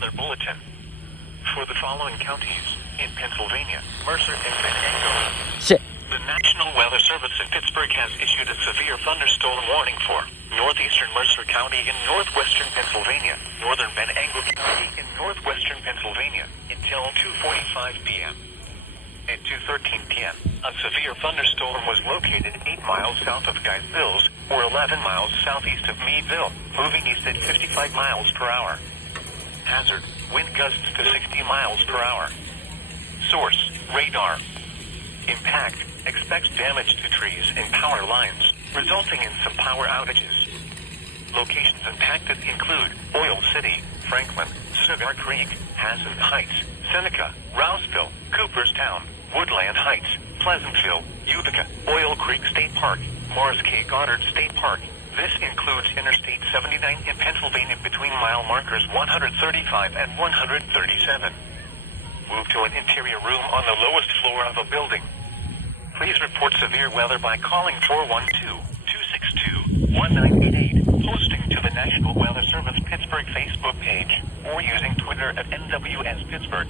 weather bulletin. For the following counties in Pennsylvania, Mercer and Venango. Shit. The National Weather Service in Pittsburgh has issued a severe thunderstorm warning for northeastern Mercer County in northwestern Pennsylvania, northern Venango County in northwestern Pennsylvania until 2:45 p.m. At 2:13 p.m., a severe thunderstorm was located 8 miles south of Guysville, or 11 miles southeast of Meadville, moving east at 55 miles per hour. Hazard: wind gusts to 60 miles per hour. Source: radar. Impact: expects damage to trees and power lines, resulting in some power outages. Locations impacted include Oil City, Franklin, Cigar Creek, Hazen Heights, Seneca, Rouseville, Cooperstown, Woodland Heights, Pleasantville, Utica, Oil Creek State Park, Morris K. Goddard State Park. This includes Interstate 79 in Pennsylvania between mile markers 135 and 137. Move to an interior room on the lowest floor of a building. Please report severe weather by calling 412-262-1988, posting to the National Weather Service Pittsburgh Facebook page, or using Twitter at NWS Pittsburgh.